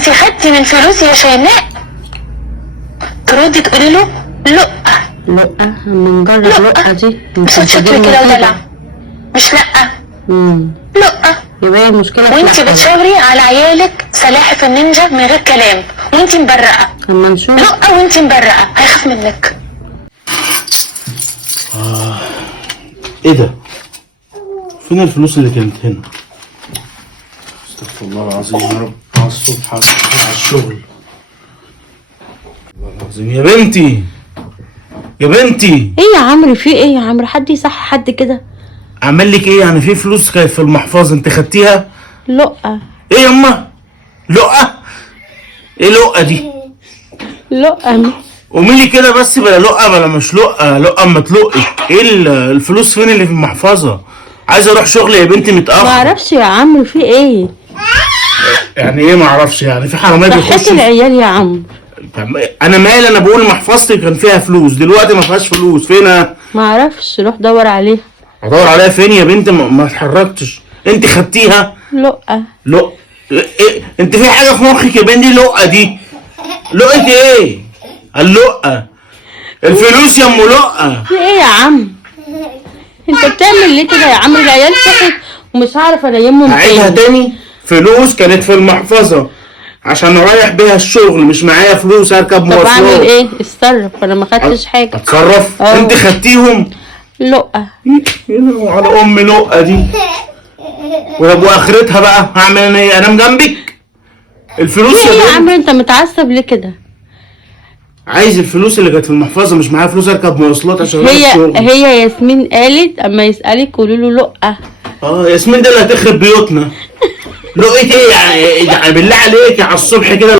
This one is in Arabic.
انت خدتي من فلوس يا شيماء، تردي تقولي له لا. لقة من جرب لقة دي صوت شكل كده ودلع، مش لا. لا. يبقى هي المشكلة وانت بتشاوري على عيالك سلاحف النينجا من غير كلام، وانت مبرقه. اما نشوف. لا وانت مبرقه هيخاف منك. ايه ده؟ فين الفلوس اللي كانت هنا؟ استغفر الله العظيم يا رب. على الصبح على الشغل. الله العظيم يا بنتي، يا بنتي. ايه يا عمرو، في ايه يا عمرو؟ حد يصحي حد كده؟ عمل لك ايه يعني؟ في فلوس كانت في المحفظه انت خدتيها؟ لقة. ايه يما؟ لقة؟ ايه لقة دي؟ لقة. قومي لي كده بس، بلا لقة بلا مش لقة، لقة اما تلقي. ايه الفلوس فين اللي في المحفظه؟ عايز اروح شغل يا بنتي متاخر. معرفش يا عمرو في ايه. يعني ايه معرفش؟ يعني في حراميه صحيت بيخشوا؟ العيال يا عمرو. انا مالي؟ انا بقول محفظتي كان فيها فلوس، دلوقتي ما فيهاش فلوس. فينها؟ معرفش، روح دور عليها. ادور عليها فين يا بنت؟ ما اتحركتش. انت خدتيها؟ لقة. لقة؟ إيه؟ انت في حاجه في مخك يا بنتي؟ لقة دي لقة ايه؟ اللقة الفلوس يا ام لقة. في ايه يا عم؟ انت بتعمل ليه كده يا عم؟ العيال صحت ومش هعرف انيمهم هعيدها تاني. فلوس كانت في المحفظة عشان رايح بيها الشغل، مش معايا فلوس اركب مواصلات. طب اعمل ايه؟ اتصرف، انا ما خدتش حاجة. اتصرف؟ انت خدتيهم؟ لقة. على ام لقة دي. ولو اخرتها بقى هعمل انا ايه؟ انام جنبك؟ الفلوس ايه يا بنت. عم انت متعصب ليه كده؟ عايز الفلوس اللي كانت في المحفظة، مش معايا فلوس اركب مواصلات عشان اروح الشغل. هي ياسمين قالت اما يسألك قولوا له لقة. ياسمين ده اللي هتخرب بيوتنا. لقيت ايه يعني بالله عليك على الصبح كده؟